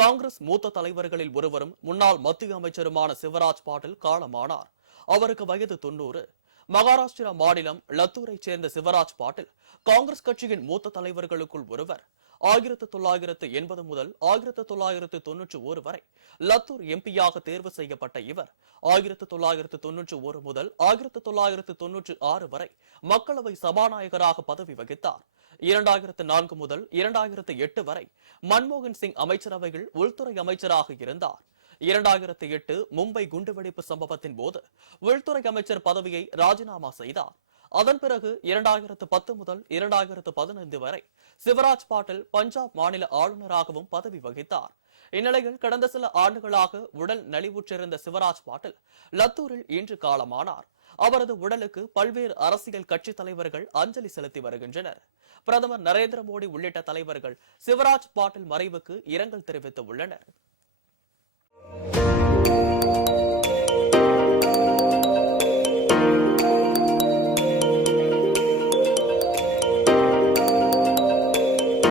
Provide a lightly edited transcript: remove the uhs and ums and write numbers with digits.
காங்கிரஸ் மூத்த தலைவர்களில் ஒருவரும் முன்னாள் மத்திய அமைச்சருமான சிவராஜ் பாட்டில் காலமானார். அவருக்கு வயது 90. மகாராஷ்டிரா மாநிலம் லத்தூரைச் சேர்ந்த சிவராஜ் பாட்டில் காங்கிரஸ் கட்சியின் மூத்த தலைவர்களுக்குள் ஒருவர். 1980 முதல் 1991 வரை லத்தூர் எம்பியாக தேர்வு செய்யப்பட்ட இவர் 1991 முதல் 1996 வரை மக்களவை சபாநாயகராக பதவி வகித்தார். 2004 முதல் 2008 வரை மன்மோகன் சிங் அமைச்சரவையில் உள்துறை அமைச்சராக இருந்தார். 2008 மும்பை குண்டுவெடிப்பு சம்பவத்தின் போது உள்துறை அமைச்சர் பதவியை ராஜினாமா செய்தார். அதன் பிறகு 2010 முதல் 2015 வரை சிவராஜ் பாட்டில் பஞ்சாப் மாநில ஆளுநராகவும் பதவி வகித்தார். இந்நிலையில் கடந்த சில ஆண்டுகளாக உடல் நலிவுற்றிருந்த சிவராஜ் பாட்டில் லத்தூரில் இன்று காலமானார். அவரது உடலுக்கு பல்வேறு அரசியல் கட்சி தலைவர்கள் அஞ்சலி செலுத்தி வருகின்றனர். பிரதமர் நரேந்திர மோடி உள்ளிட்ட தலைவர்கள் சிவராஜ் பாட்டில் மறைவுக்கு இரங்கல் தெரிவித்து உள்ளனர்.